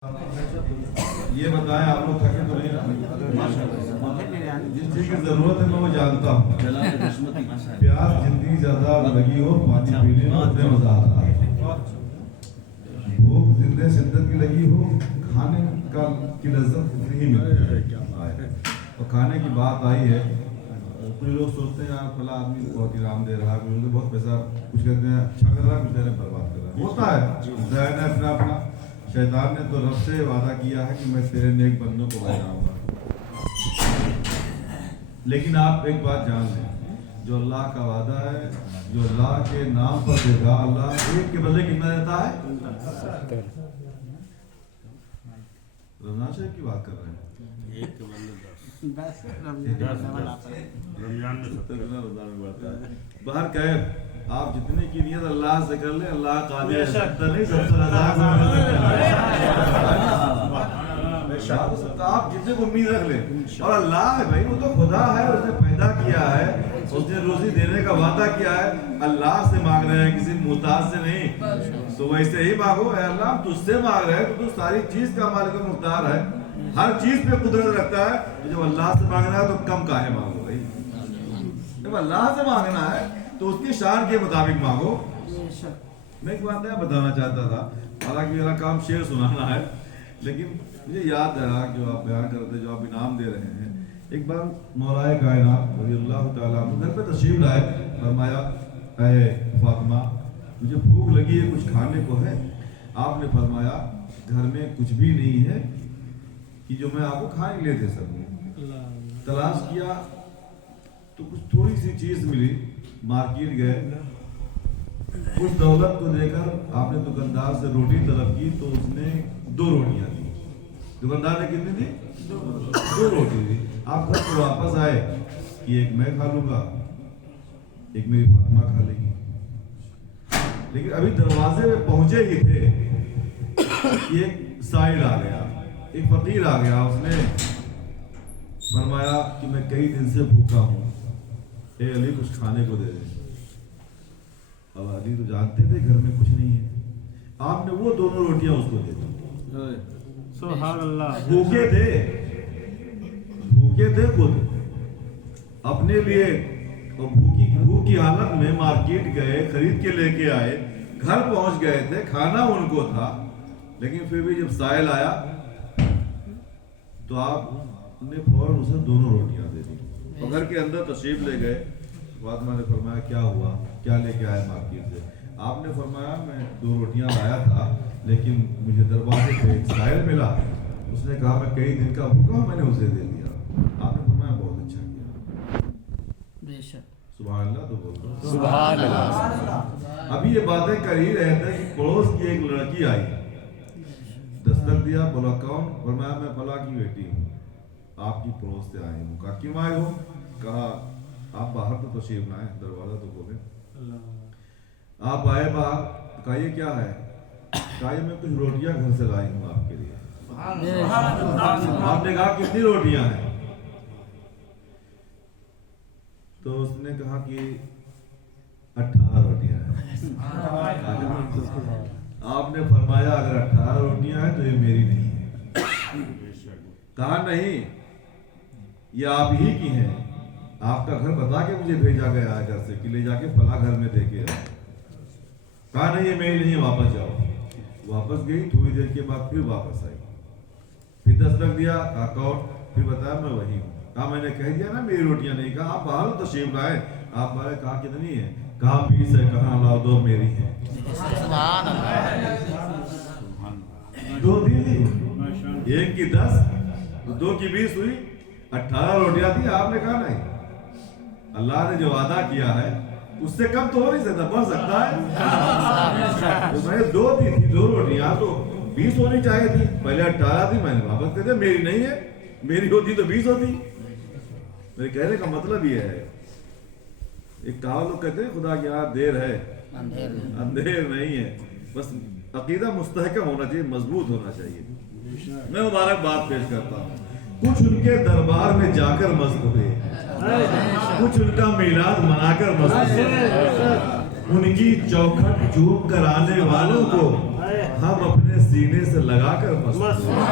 ये बताएं आप लोग थके तो नहीं ना? जिस चीज की जरूरत है मैं वो जानता हूँ। प्यास जितनी ज्यादा लगी हो पानी पीने में उतने मजा आता है। भूख जितने शिद्दत की लगी हो खाने का की लज्जत उतनी ही मिलती है। और खाने की बात आई है, कुछ लोग सोचते हैं यार फला आदमी बहुत इनाम दे रहा है, कुछ लोग बहुत पैसा, कुछ कहते हैं अच्छा कर रहा है, कुछ कहते हैं बर्बाद कर रहा है। होता है ज़ाहिर है अपना अपना। शैतान ने तो रब से वादा किया है कि मैं तेरे नेक बंदों को बचाऊंगा, लेकिन आप एक बात जान लें, जो अल्लाह का वादा है, जो अल्लाह के नाम पर देगा, अल्लाह एक के बदले कितना देता है? रमजान शरीफ की बात कर रहे हैं, एक के बदले 10 रमजान में 70 में बढ़ता है। बाहर कहे आप जितने की नियत अल्लाह से कर ले, अल्लाह कादिर है, 70 नहीं 70,000 आप जितने को उम्मीद रख ले। और अल्लाह है भाई, वो तो खुदा है, उसने पैदा किया है, उसने रोजी देने का वादा किया है। अल्लाह से मांग रहे हैं, किसी मुहताज से नहीं। तो वैसे ही मांगो, अल्लाह तुझसे मांग रहे हैं, तो सारी चीज का मालिक मुख्तार है, हर चीज पे कुदरत रखता है। तो जब अल्लाह से मांगना है तो कम काहे मांगो भाई? जब अल्लाह से मांगना है तो उसकी शान के मुताबिक मांगो। मैं एक बात बताना चाहता था, हालांकि मेरा काम शेर सुनाना है, लेकिन मुझे याद रहा जो आप बयान करते, जो आप इनाम दे रहे हैं। एक बार मौलाए कायनात रज़ियल्लाहु ताला अन्हु घर पे तशरीफ लाए, फरमाया ऐ फातिमा मुझे भूख लगी है, कुछ खाने को है? आपने फरमाया घर में कुछ भी नहीं है कि जो मैं आपको खाने के लिए दे सकूं। तलाश किया तो कुछ थोड़ी सी चीज मिली, मार्केट गए, उस दौलत को देकर आपने दुकानदार से रोटी तलब की तो उसने 2 रोटियां दी। दुकानदार ने कितनी दी? 2 रोटी दी। आप घर को वापस आए कि एक मैं खा लूंगा, एक मेरी फातिमा खा लेगी। लेकिन अभी दरवाजे में पहुंचे ही थे, एक साइल आ गया, एक फकीर आ गया, उसने फरमाया कि मैं कई दिन से भूखा हूँ, ए अली कुछ खाने को दे दे। अब अली तो जानते थे घर में कुछ नहीं है, आपने वो 2 रोटियां उसको दे दी। सुभान अल्लाह। भूखे थे खुद अपने लिए, और भूख की हालत में मार्केट गए, खरीद के लेके आए, घर पहुंच गए थे, खाना उनको था, लेकिन फिर भी जब साइल आया तो आपने फौरन उसे 2 रोटियां दे दी और घर के अंदर तशरीफ ले गए। फातिमा ने फरमाया क्या हुआ, क्या लेके आए मार्केट से? आपने फरमाया मैं 2 रोटियां लाया था, लेकिन मुझे दरवाजे पे एक साइल मिला, उसने कहा मैं कई दिन का भूखा हूं, मैंने उसे दे दिया। आपने फरमाया बहुत अच्छा किया। बेशक सुभान अल्लाह। तो बोल दो सुभान अल्लाह। अभी ये बातें कर ही रहे थे कि पड़ोस की एक लड़की आई, दस्तक दिया, बोला कौन? फरमाया मैं फला की बेटी हूँ, आपकी पड़ोस से आई हूँ। कहा क्यों आए हो? कहा आप बाहर तो तशरीफ लाए, दरवाजा तो खोले। आप आए बाहर, कहा ये क्या है? कहा ये मैं कुछ रोटियां घर से लाई हूँ आपके लिए। आपने कहा कितनी रोटियां हैं? तो उसने कहा कि 18 रोटियां हैं। आपने फरमाया अगर 18 रोटियां हैं तो ये मेरी नहीं है। कहा नहीं, ये आप ही की हैं, आपका घर बता के मुझे भेजा गया है घर से कि ले जाके फला घर में दे के आओ। कहा नहीं ये मेरी नहीं है, वापस जाओ। वापस गई, थोड़ी देर के बाद फिर वापस आई, फिर दस्तक दिया, कहा कौन? फिर बताया मैं वही हूँ। कहा मैंने कह दिया ना मेरी रोटियां नहीं। कहा आप बाहर तो तशरीफ लाए, आप बाहर। कहा कितनी है? कहा 20 है। कहा लाओ 2 मेरी है। 2 दी थी, एक की 10, 2 की 20 हुई, 18 रोटियां थी। आपने कहा नहीं, अल्लाह ने जो वादा किया है उससे कम तो हो नहीं सकता, बढ़ सकता है। तो मैंने 2 दी थी, 2 रोटियां तो 20 होनी चाहिए थी, पहले 18 थी, मैंने वापस कर दिया। मेरी नहीं है, मेरी होती तो 20 होती। मेरे कहने का मतलब ये है, एक कहावत लोग कहते हैं खुदा की यहाँ देर है अंधेर नहीं है, बस अकीदा मुस्तहकम होना चाहिए, मजबूत होना चाहिए। मैं मुबारकबाद पेश करता हूँ। कुछ उनके दरबार में जाकर मस्त हुए, कुछ उनका मीलाद मनाकर मस्त हुए, उनकी चौखट चूम कर आने वालों को हम अपने सीने से लगाकर मस्त हुए,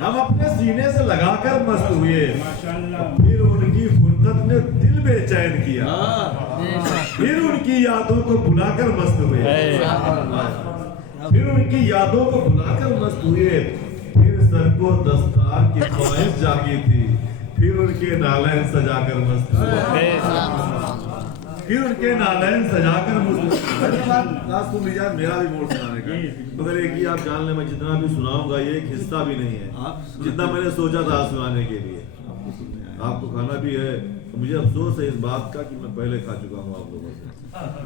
हम अपने सीने से लगाकर मस्त हुए, फिर उनकी फुर्सत ने दिल बेचैन किया, फिर उनकी यादों को भुलाकर मस्त हुए, फिर उनकी यादों को भुलाकर मस्त हुए, फिर सर को दस्तार की ख्वाहिश जागी थी, फिर उनके नालैन सजाकर मस्त हुए, फिर उनके नालैन सजाकर मस्त हुए। मेरा भी मोड़ सुनाने का, मगर एक ही आप जान लें, मैं जितना भी सुनाऊंगा ये एक हिस्सा भी नहीं है जितना मैंने सोचा था सुनाने के लिए। आपको खाना भी है, मुझे अफसोस है इस बात का कि मैं पहले खा चुका हूँ आप लोगों से।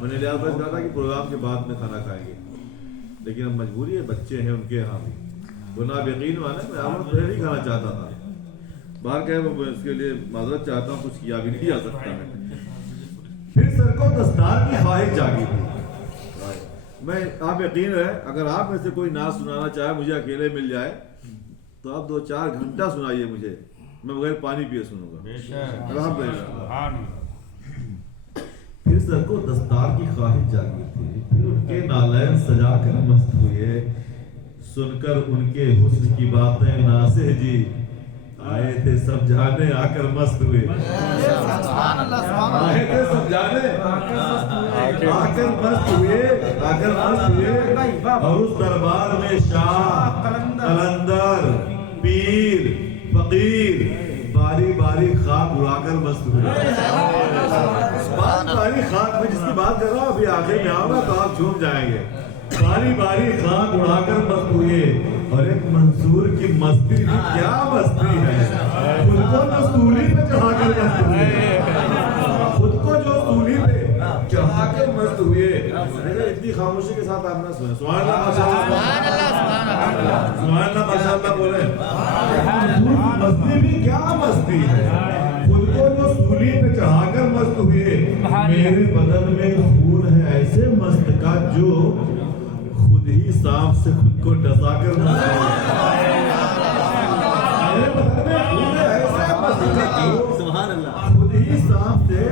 मैंने लिहाज पर कहा था कि प्रोग्राम के बाद में खाना खाएंगे, लेकिन अब मजबूरी है, बच्चे हैं उनके यहाँ भी, वो ना यकीन माने मैं आप पहले नहीं खाना चाहता था, बाहर गए, इसके लिए माजरत चाहता हूँ, कुछ किया भी नहीं जा सकता है। फिर सर को दस्तार की ख्वाहिश जागी थी। मैं, आप यकीन है, अगर आप में से कोई नाच सुनाना चाहे, मुझे अकेले मिल जाए तो आप 2-4 घंटा सुनाइए मुझे, मैं बगैर पानी पिए सुनूंगा। फिर सर को दस्तार की ख्वाहिश जागी थी, फिर उनके नालैन सजा कर मस्त हुए, सुनकर उनके हुस्न की बातें नासिह जी आए थे सब जाने आकर मस्त हुए, आए थे सब जाने आकर मस्त हुए, आकर मस्त हुए। और उस दरबार में शाह, कलंदर, पीर, फकीर बारी बारी खाक उड़ाकर मस्त हुए। बारी खाक में जिसकी बात कर रहा हूँ, अभी आगे में आऊंगा तो आप झूम जाएंगे। बारी बारी खाक उड़ाकर मस्त हुए, और एक मंसूर की मस्ती भी क्या मस्ती है, खुद को जो सूली पे चढ़ाकर मस्त हुए, खुद को जो सूली पे चढ़ाकर मस्त हुए। इतनी खामोशी के साथ आप ना सुने, सुभान अल्लाह माशाअल्लाह, सुभान अल्लाह माशाअल्लाह बोले। मस्ती भी क्या मस्ती है, खुद को जो सूली पे चढ़ाकर मस्त हुए। मेरे बदन में खून है ऐसे मस्त का जो खुद ही सांप से खुद को डसाकर मस्त हुए। मेरे बदन में खून है ऐसे मस्त का जो सुभान अल्लाह खुद ही सांप से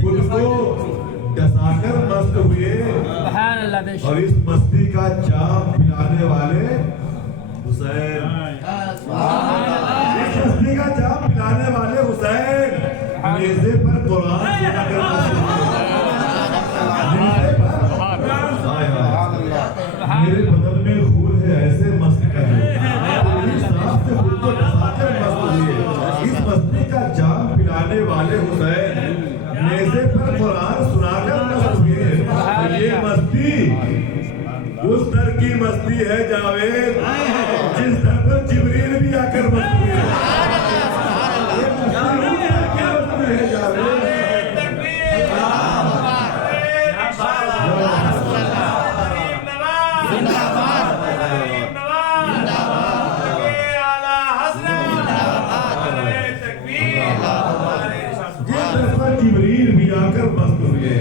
खुद को डसाकर मस्त हुए। और इस मस्ती का जाम पिलाने वाले हुसैन, इस मस्ती का जाम पिलाने वाले हुसैन नेज़े पर कुरान सुनाकर मस्त हुए। मेरे बदन में खून है ऐसे मस्त का जो सांप से खुद को डसाकर मस्त हुए। इस मस्ती का जाम पिलाने वाले हुसैन नेज़े पर कुरान सुनाकर मस्त हुए। ये मस्ती उस दर की मस्ती है जावेद, जिस दर पर जिब्रील भी आकर मस्त हुए। ये मस्ती उस दर की मस्ती है जावेद। जिब्रील भी आकर मस्त हुए।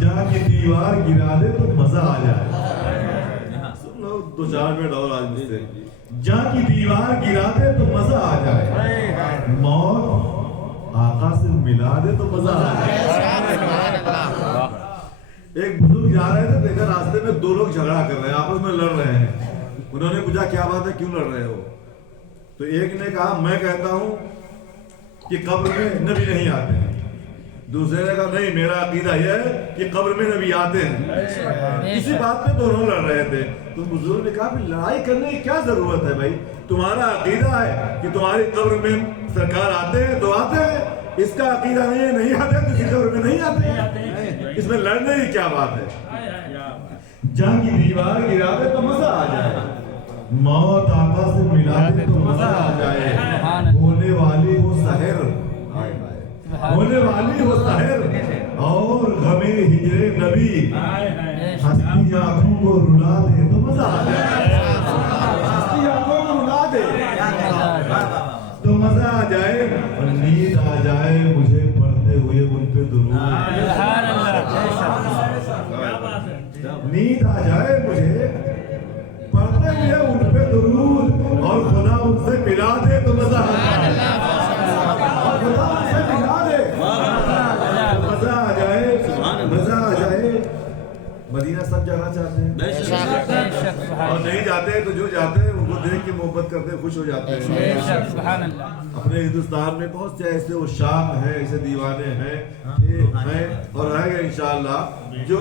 जहाँ की दीवार गिरा दे तो मजा आ जाए। सुन लो 2-4 मिनट और आज मुझसे। जहाँ की दीवार गिरा दे तो मजा आ जाए, मौत आका से मिला दे तो मजा आ जाए। एक बुजुर्ग जा रहे थे, देखा रास्ते में 2 लोग झगड़ा कर रहे हैं, आपस में लड़ रहे हैं। उन्होंने पूछा क्या बात है, क्यों लड़ रहे हो? तो एक ने कहा मैं कहता हूँ कि कब्र में नबी नहीं आते हैं। दूसरे ने कहा नहीं, मेरा अकीदा यह है कि कब्र में नबी आते हैं। इसी बात पे दोनों लड़ रहे थे। तो बुजुर्ग ने कहा लड़ाई करने की क्या जरूरत है भाई, तुम्हारा अकीदा है कि तुम्हारी कब्र में सरकार आते हैं तो आते हैं, इसका अकीदा नहीं है नहीं आते किसी कब्र में नहीं आते, इसमें लड़ने की क्या बात है। जहाँ की दीवार गिरा दे तो मजा आ जाए, मौत आका से मिला दे तो मजा आ जाए। होने वाली वो सहर, होने वाली वो सहर और गमे हिजरे नबी, हंसती आंखों को रुला दे तो मजा आ जाए। हंसती आंखों को रुला दे तो मजा आ जाए, और नींद आ जाए मुझे पढ़ते हुए उन पे दुरूद। नींद आ जाए मुझे पढ़ते हुए उन पे दुरूद, और खुदा उनसे मिला दे तो मजा आ जाए। खुदा उनसे मिला दे मजा आ जाए, मजा आ जाए। मदीना सब जाना चाहते जाते हैं और नहीं जाते तो जो जाते हैं उनको देख के मोहब्बत करते हैं, खुश हो जाते हैं। अपने हिंदुस्तान में बहुत से ऐसे उशाक हैं, ऐसे दीवाने हैं और रहेंगे इंशाअल्लाह जो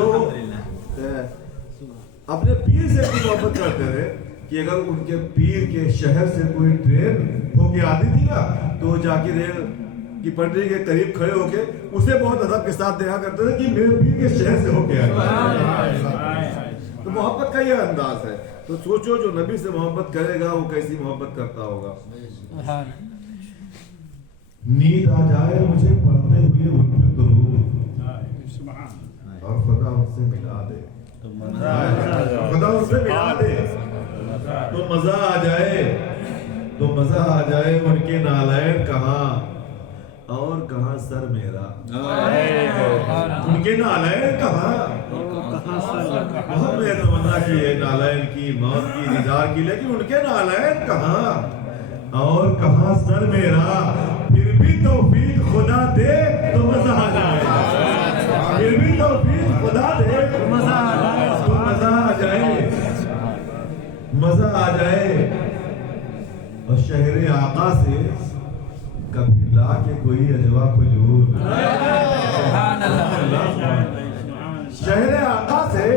अपने पीर से इतनी मोहब्बत करते थे कि अगर उनके पीर के शहर से कोई ट्रेन होके आती थी ना तो जाके रेल की पटरी के करीब खड़े होके उसे बहुत अदब के साथ देखा करते थे कि मेरे पीर के शहर से होके आए। तो मोहब्बत का ये अंदाज है। तो सोचो जो नबी से मोहब्बत करेगा वो कैसी मोहब्बत करता होगा। नींद आ जाए मुझे पढ़ते हुए उन पे दुरूद और खुदा उनसे मिला दे, खुदा उनसे मिला दे तो मजा आ जाए, तो मजा आ जाए। उनके नालायन कहाँ और कहाँ सर मेरा, उनके नालायन कहाँ। बहुत मेरे तमन्ना की है नालायन की मौत की दीदार की, लेकिन उनके नालायन कहाँ और कहाँ सर मेरा। फिर भी तौफीक खुदा दे तो मजा आ जाए, फिर भी तौफीक खुदा दे तो मजा आ जाए, तो मजा आ जाए, मजा आ जाए। और शहरे आका से कभी ला के कोई अजवा खुजूर, शहरे आका से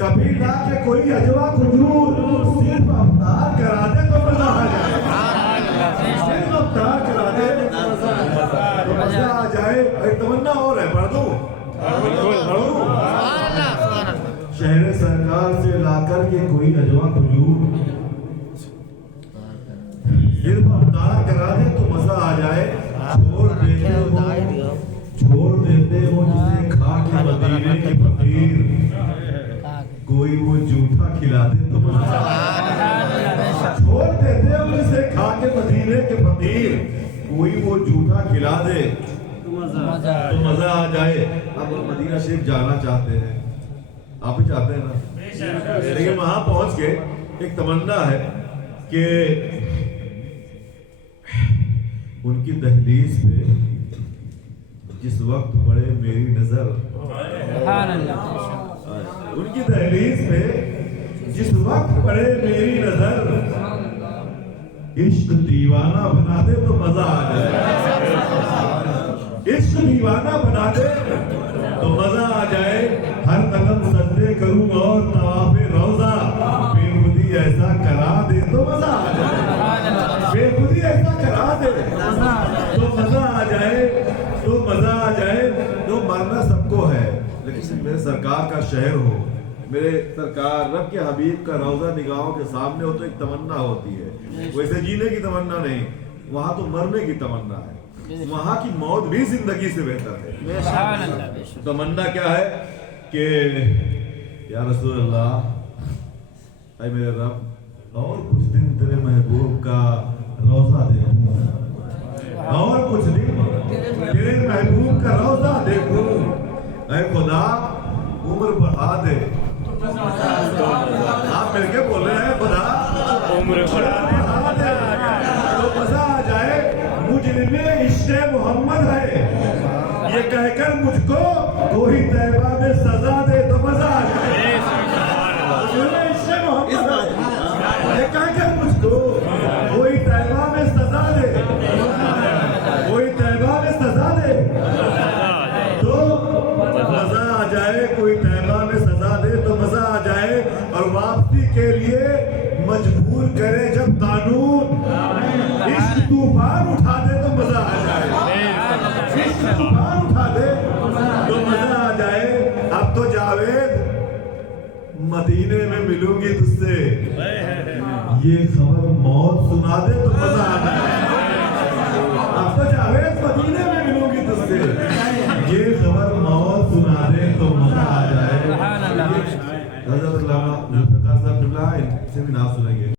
कभी ला के कोई अजवा खुजूर, सिर्फ अफ्तार करा दे तो मजा आ जाए, सिर्फ अफ्तार करा दे तो मजा आ जाए। एक तमन्ना और है, पढ़ दूं शहरे सरकार से लाकर के कोई अजवा खुजूर, सिर्फ अफ्तार करा दे तो मजा आ जाए। छोड़ देते हो जिसे खा के मदीने के फकीर, कोई वो जूठा खिला दे तो मजा आ जाए। छोड़ देते हो जिसे खा के मदीने के फकीर, कोई वो जूठा खिला दे तो मजा आ जाए। अब हम मदीना शरीफ जाना चाहते हैं, आप भी चाहते हैं ना, लेकिन वहां पहुंच के एक तमन्ना है कि उनकी दहलीज पे जिस वक्त पड़े मेरी नजर, उनकी दहलीज पे जिस वक्त पड़े मेरी नजर, इश्क दीवाना बना दे तो मजा आ जाए, इश्क दीवाना बना दे तो मजा आ जाए। हर कदम सजदे करूं और तवाफे रोजा, बेखुदी ऐसा करा दे तो मजा आ जाए, बेखुदी ऐसा करा दे तो मजा आ जाए, तो मजा आ जाए। तो मरना सबको है, लेकिन मेरे सरकार का शहर हो, मेरे सरकार रब के हबीब का रौजा निगाहों के सामने हो तो एक तमन्ना होती है। वैसे जीने की तमन्ना नहीं, वहां तो मरने की तमन्ना है, वहां की मौत भी जिंदगी से बेहतर है। तमन्ना क्या है कि या रसूल अल्लाह, ऐ मेरे रब, और कुछ दिन तेरे महबूब का रोजा देखूं, और कुछ दिन तेरे महबूब का रोजा देखूं, ऐ खुदा उम्र बढ़ा दे। आप मिलके बोल रहे हैं खुदा उम्र बढ़ा दे तो मजा आ जाए। मुझमें इश्क़े मोहम्मद है ये कहकर मुझको कोई तैबा में सजा दे तो मजा आ जाए। मुझमें इश्क़े मोहम्मद है ये कहकर मुझको कोई तैबा में सजा दे, कोई तैबा में सजा दे तो मजा आ जाए, कोई तैबा में सजा दे तो मजा आ जाए। और वापसी के लिए मजबूर करे जब कानून, इश्क तूफान उठा दे तो मजा आ जाए, इश्क तूफान उठा दे तो मजा आ जाए। अब तो जावेद मदीने में मिलूंगी तुझसे, ये खबर मौत सुना दे तो मजा आ जाए। अब तो जावेद मदीने में मिलूंगी तुझसे, ये खबर मौत सुना दे तो मजा आ जाए। हज़रत अल्लामा जुल्फ़िकार साहब से भी नाम सुनेंगे।